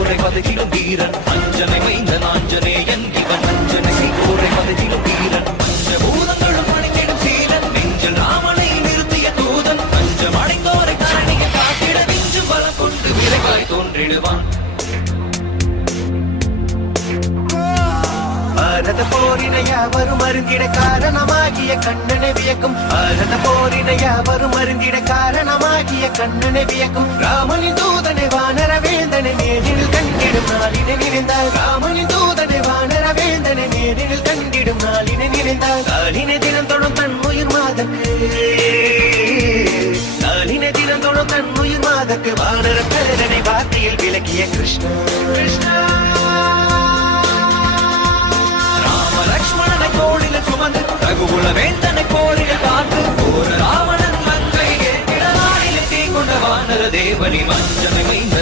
சீக்கோரை பதகிடும் வீரன். அஞ்சனை வைந்த நாஞ்சனேயன் இவன் அஞ்சனை சீக்கோரை பதகிடும் வீரன். பஞ்சபூதங்களும் அணிந்திடும் சீலன். நெஞ்சில் ராமனை நிறுத்திய தூதன். பஞ்சம் அடைந்தோரை கரணிய காத்திட நெஞ்சும் பலம் கொண்டு விரைவாய் தோன்றிடுவான். பாரத போரினையா வரும் அருந்திட காரணமாகிய கண்ணனை வியக்கும். பாரத போரினையா வரும் அருந்திட காரணமாகிய கண்ணனை வியக்கும். ராமனின் தூதனை நாளினை தினம் தொடும் தன் மாதக்கு. காலினை தினம் தொடும் தன் மாதக்கு. வானர பேரனை வார்த்தையில் விளக்கிய கிருஷ்ணா. கிருஷ்ணா. ராம லக்ஷ்மணனை தோளில சுமந்து ரகுகுல வேந்தனை பார்த்து ராவணன் மங்கை ஏற்றிட தீ கொண்ட வானர தேவனி மஞ்சனை மைந்த